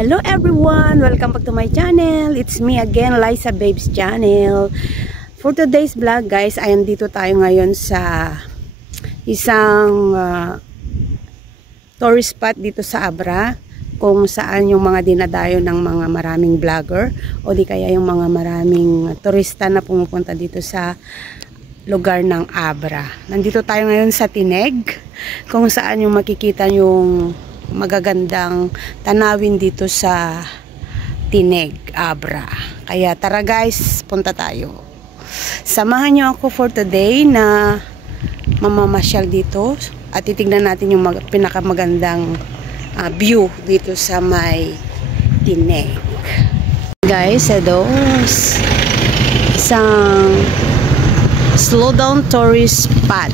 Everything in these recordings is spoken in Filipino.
Hello everyone! Welcome back to my channel. It's me again, Liza Babes Channel. For today's vlog guys, ay andito tayo ngayon sa isang tourist spot dito sa Abra, kung saan yung mga dinadayo ng mga maraming vlogger o di kaya yung mga maraming turista na pumupunta dito sa lugar ng Abra. Nandito tayo ngayon sa Tineg, kung saan yung makikita yung magagandang tanawin dito sa Tineg, Abra. Kaya tara guys, punta tayo. Samahan nyo ako for today na mamamasyal dito at titignan natin yung pinakamagandang view dito sa may Tineg. Guys, those isang slow down tourist spot.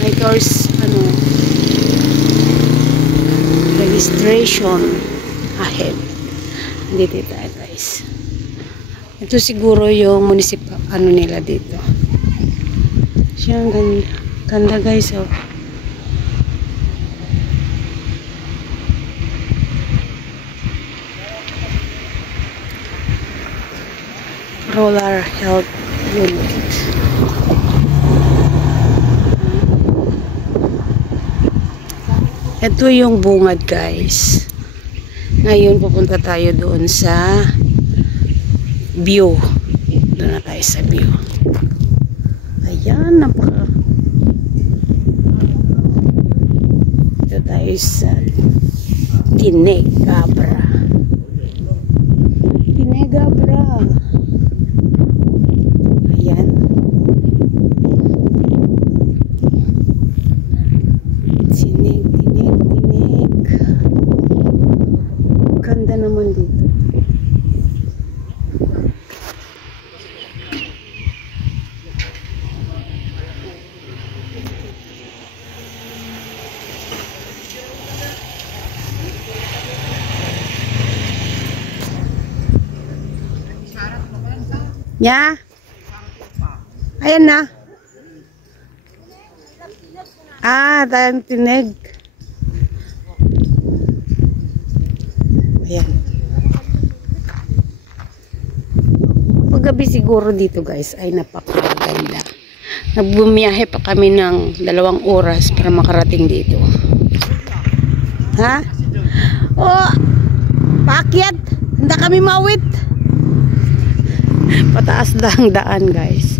May tourist registration ahead. Dito tayo guys. Ito siguro yung municipal nila dito. Siya ganda guys oh. Rural Health Unit. Ito yung bungad guys. Ngayon pupunta tayo doon sa view. Doon na tayo sa view. Ayan, napaka. Ito tayo sa Tineg, Abra. Tineg, Abra. Ayan. Tineg. Ganda naman dito. Ya. Ayan na. Tayong Tineg. Ayan. Paggabi siguro dito guys ay napakaganda. Nagbumiyahe pa kami ng 2 oras para makarating dito. Ha? Oh, paakyat. Hindi kami mawit. Pataas lang daan guys.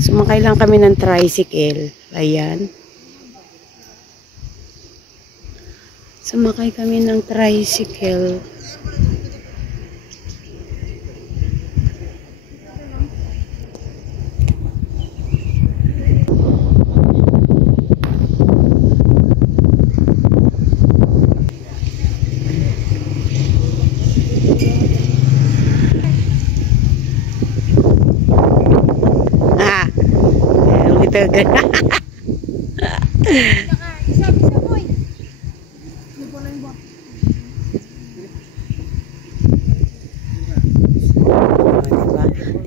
Sumakay lang kami ng tricycle. Ayan. Sumakay kami ng tricycle.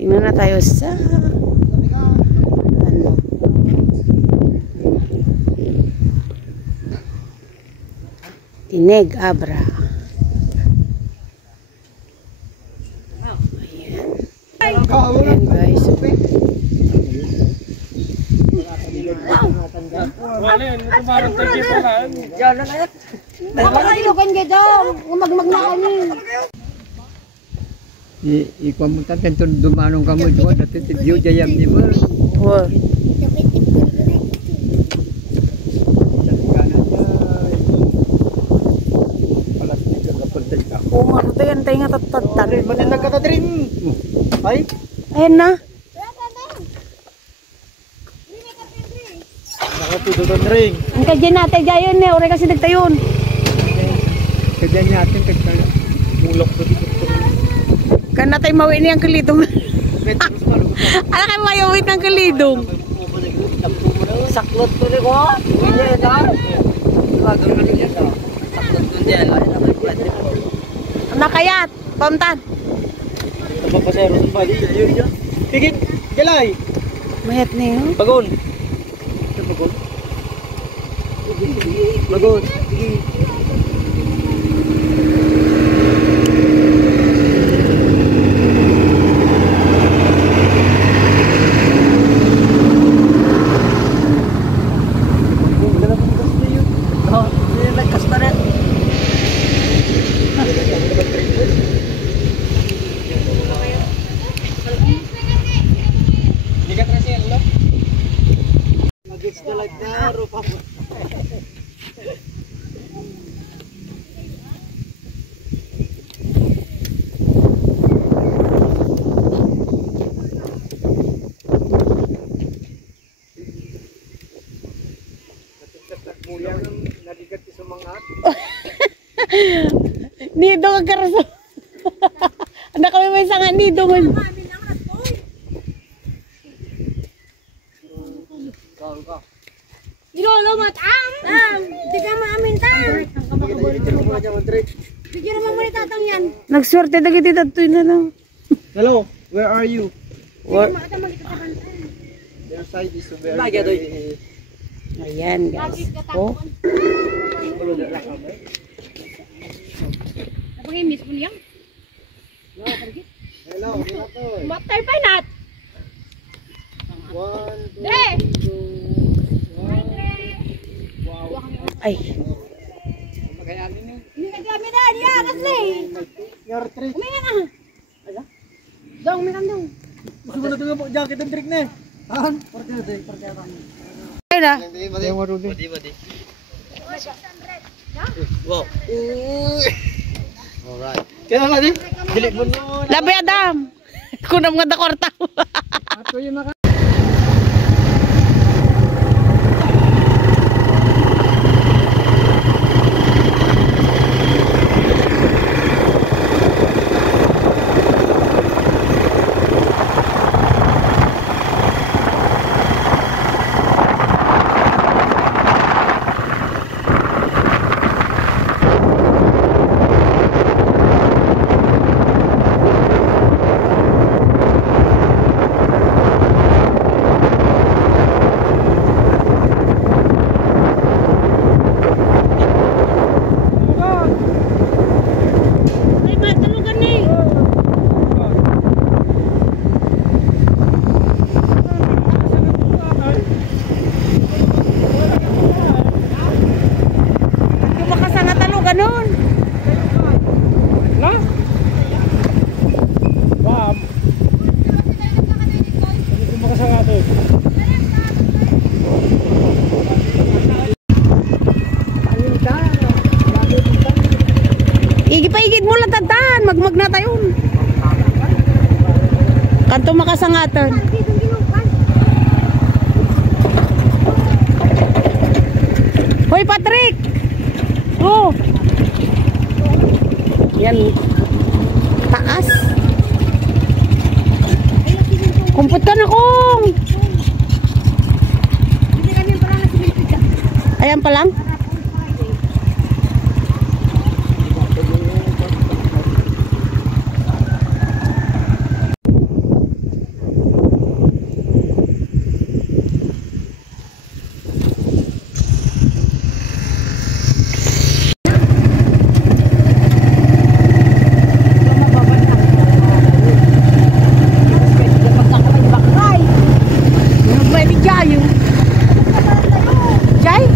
Tingnan na tayo sa Tineg, Abra. Ayan. Ayan guys. Ikuamuntan tentu dumanong kamu juga dati video jayam ni mo. Wah. Oh, marutay nga tatatan. Manin nagkatadrin. Ay. Ayan na. Nakatudutan ring. Ang kadyan natin gayon eh. Ore kasi nagtayon. Kadyan natin kagtala. Mulok to dito. Kan natay mawin niyang kalidong. Ano kayo mayawit ng kalidong? Saklot ko rin ko. Hindi na. Lagang na rin yan. Saklot ko din. Nakayat. Pamtan. Mapapasero sa bali. Yun. Pigit. Galay. Mayat niyo. Bagon. Bagon. Bagon. Nido ka karaso. Anda kami may sangan nido ngon. Ilolo matang. Di ka maamin tang. Bigyan naman mo ni tatang yan. Nagswerte dagiti dadto na lang. Hello, where are you? What? Their side is very... Ayan guys. Oh. Napag-imis mo niyang? Hello, Matay pa nat. 1, 2, Dre! 1. Ay. Hindi nagkami na. Diya, kasi. Your trick. Umingan na. Dong, umingan dong. Gusto mo na ito po jacket and trick na eh. Han? Porkya na tayo, porkya na. Ayun na. Yung marunong. Madi. Wow. Alright. Kaya nga din. Dilig mo nun. Labi Adam. Kunam nga da kwarta. Ato yung naka... Ay, matalugan na eh. Kumakas nga talo ganon. La? Bam. Hindi ko makasanga to. Igipaigid mo lang tatan. Magmag na tayon. Kanto makasangatan. Hoy Patrick. Oh. Yan. Taas. Kumput ka na kong. Hindi kami parang nasimilipid ka. Ayan pa lang. Pwede jayo. Jay?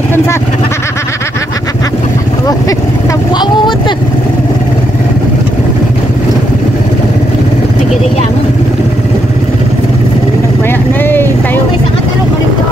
abutan sa tapo abutan. Sige, diya mo. Nagmaya na eh, tayo. May sa katalo mo rin to.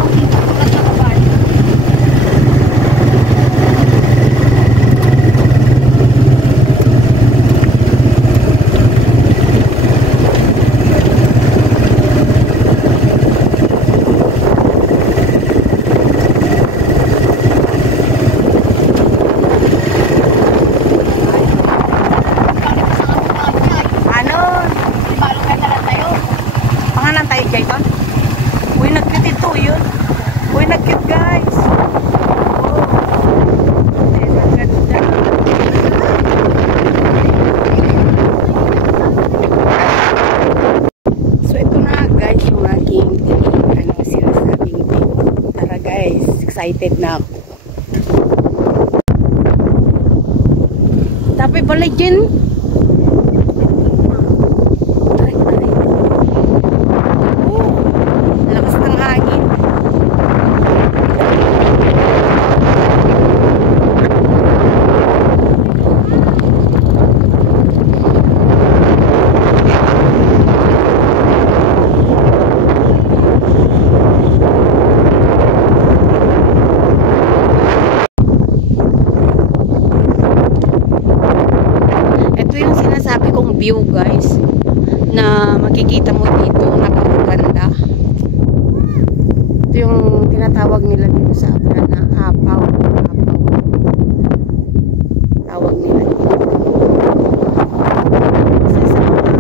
Ano? Pangalan tayo kay Ton? Uy, nag-cute ito yun. Uy, nag-cute guys. Oh. Eh, maganda. So, ito na guys yung aking sinasabing view. Tara guys, excited na ako. Tapi balik dyan. Lakas ng hangin. Ito yung sinasabi kong view guys na makikita mo dito, napakaganda. Ito yung tinatawag nila dito sa Abra na Apaw. Tawag nila dito. Isa sa mga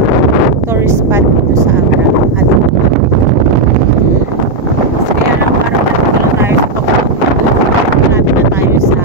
tourist spot dito sa Abra. At kaya lang parang nandito lang tayo sa Tokyo. Malapit na tayo sa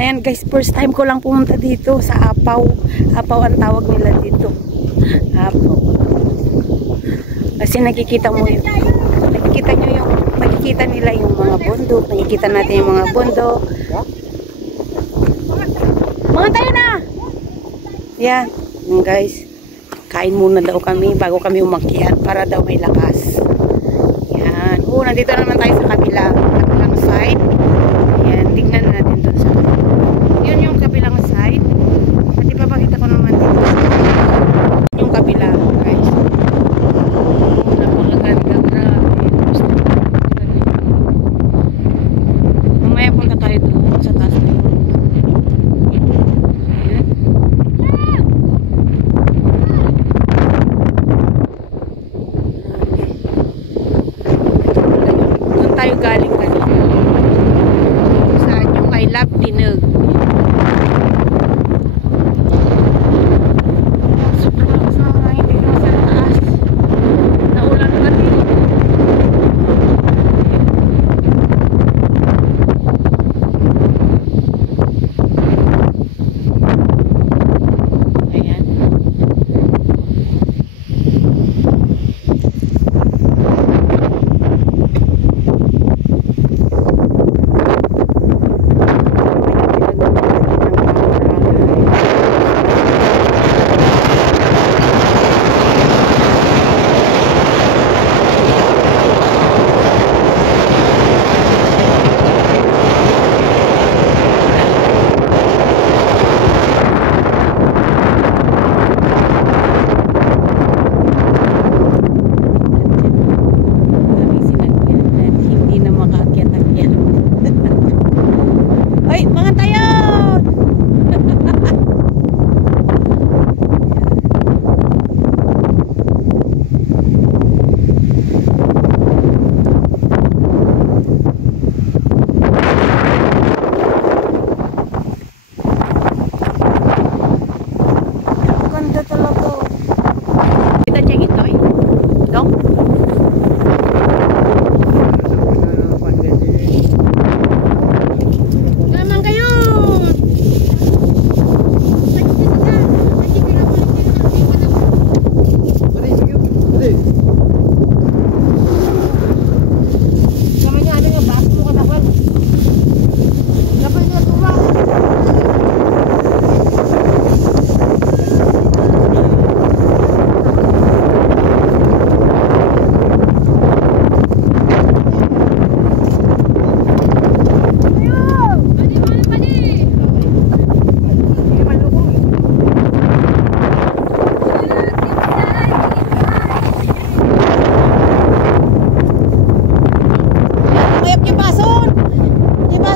Ayan guys, first time ko lang pumunta dito sa Apaw. Apaw ang tawag nila dito. Apaw. Kasi nakikita mo yun. Nakikita nyo yung, nakikita nila yung mga bundok. Nakikita natin yung mga bundok. Mga tayo na! Yeah. Ayan guys. Kain muna daw kami bago kami umakyat para daw may lakas. Yan. Nandito naman tayo sa kabilang side. Yan. Tingnan natin dun sa yun yung kabilang side. Pati papakita ko naman dito yung kabila guys. Napakaganda, grabe. Mamaya punta tayo doon sa taas na yun. Doon tayo galing kanina. Saan yung I Love Tinug.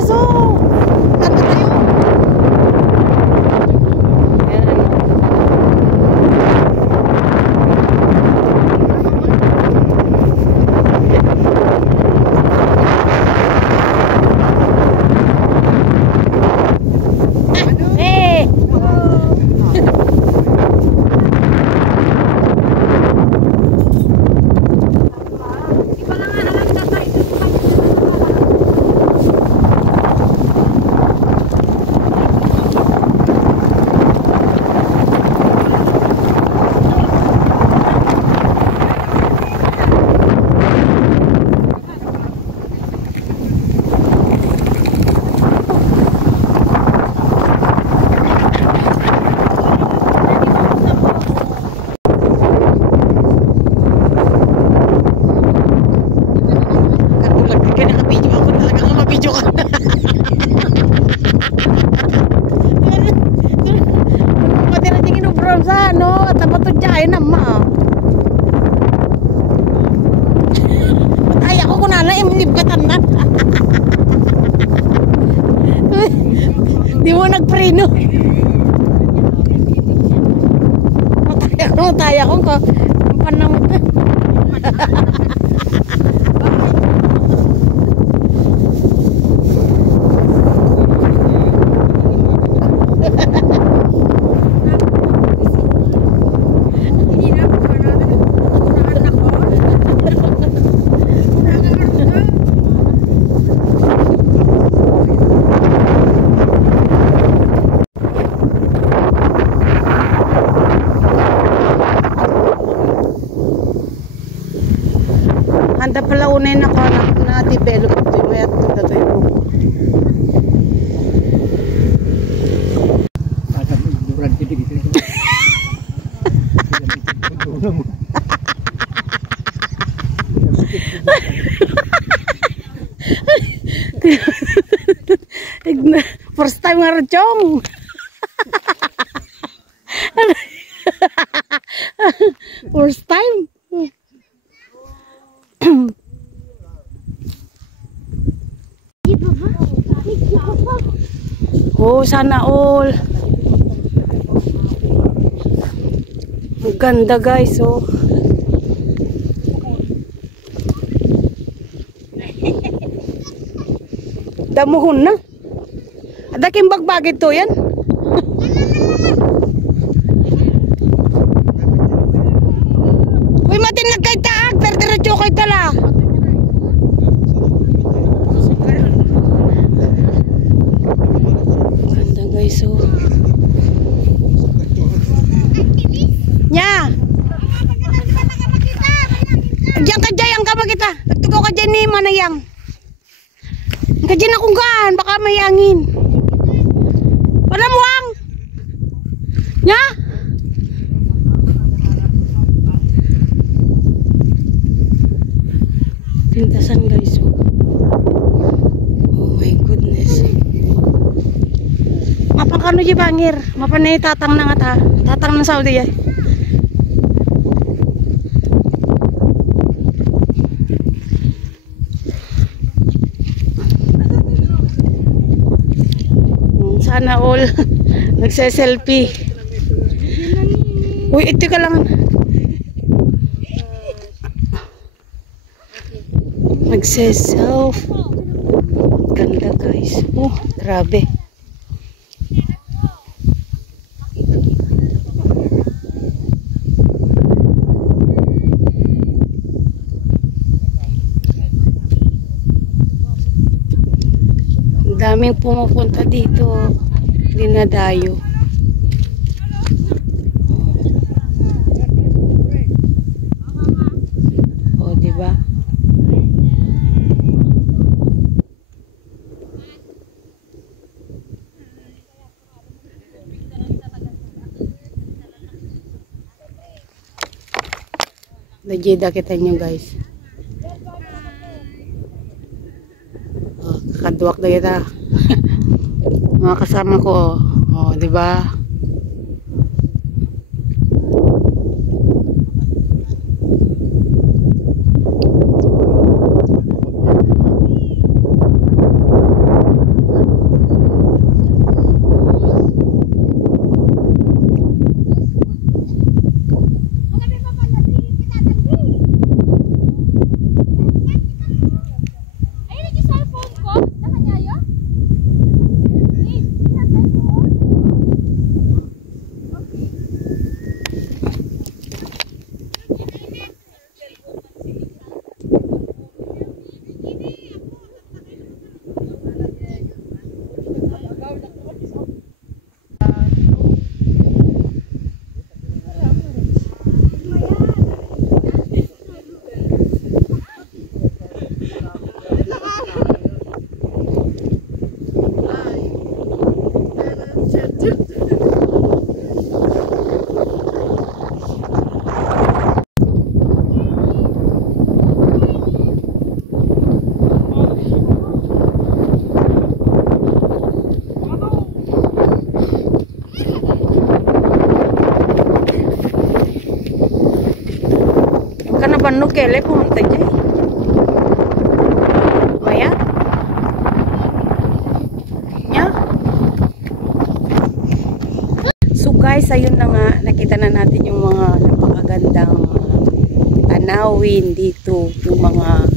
aso. Ano tayo? Ayan. Eh! Sa ano, at apa to dyan nama. Matay ako kung nana, imunibgatan na. Di mo nagpreno. Matay ako ko. Panang. Handa pala unay na-develop ito yung mayat ito ito yung first time nga rachong. First time. Oh, sana all. Ang ganda guys, oh. Damuhon na. Ada kim bagbagit to yan. Uy, matin nagkay taag, diretso kay tala. Ganda guys, oh. Nya. Diyan ka jayang ka makita. Nagtugaw ka dyan ni manayang. Kajin akong gaan, baka may angin. Panamuang! Nya? Pintasan guys. Oh my goodness. Mapakano di bangir? Mapanay tatang na nga ta. Tatang ng Saudi ay. Sana all nagse-selfie. Uy, ito ka lang. Nagse-self. Ganda guys. Oh, grabe. Daming pumupunta dito, dinadayo. Oh, di ba? Najeda kita nyo guys. Oh, kakaduwak na kita. Mga kasama ko, oh, di ba? Ano kele pumunta dyan? Maya? Nya? So guys, ayun na nga, nakita na natin yung mga napakagandang tanawin dito, yung mga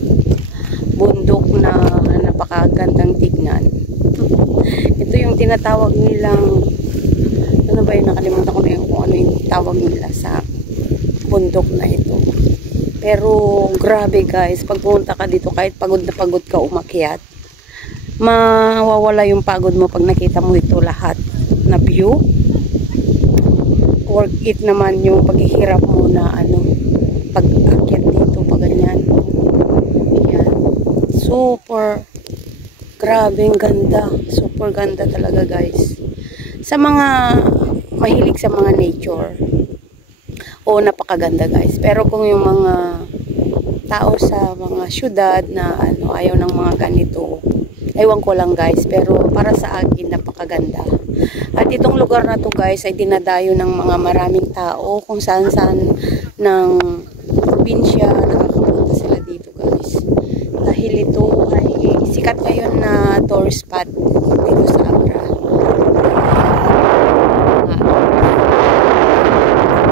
bundok na napakagandang tignan. Ito yung tinatawag nilang, ano ba yun, nakalimutan ko na yung kung ano yung tawag nila sa bundok na ito. Pero grabe guys, pag pumunta ka dito, kahit pagod na pagod ka umakyat, mawawala yung pagod mo pag nakita mo ito lahat na view. Worth it naman yung paghihirap mo na ano, pag-akyat dito, pag ganyan. Yan. Super grabeng ganda. Super ganda talaga guys. Sa mga mahilig sa mga nature, o napakaganda guys. Pero kung yung mga tao sa mga syudad na ano, ayaw ng mga ganito, ewan ko lang guys, pero para sa akin napakaganda. At itong lugar na to guys ay dinadayo ng mga maraming tao, kung saan saan ng probinsya nakakapunta sila dito guys. Dahil ito ay sikat ngayon na tourist spot dito sa Abra.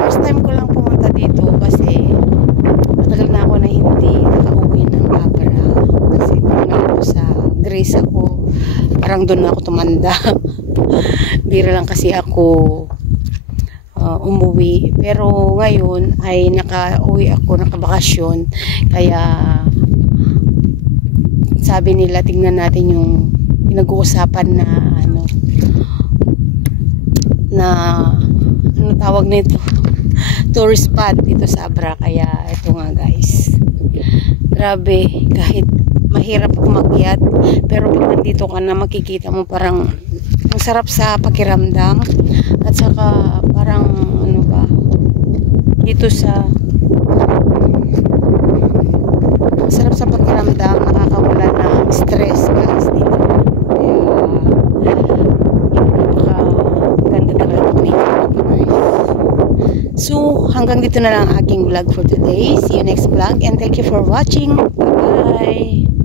First time ko lang pumunta dito kasi matagal na ako na hindi nakauwi ng Abra. Kasi doon ako sa Grace ako, parang doon na ako tumanda. Bira lang kasi ako umuwi. Pero ngayon ay nakauwi ako, nakabakasyon. Kaya sabi nila, tingnan natin yung pinag-uusapan na ano tawag nito, tourist spot dito sa Abra. Kaya ito nga guys, grabe, kahit mahirap umakyat, pero pag nandito ka na, makikita mo parang ang sarap sa pakiramdam. At saka parang ano ba, dito sa sarap sa pakiramdam, nakakawala ng stress guys dito. Kaya ganda talaga dito guys. So hanggang dito na lang aking vlog for today. See you next vlog and thank you for watching. Bye bye.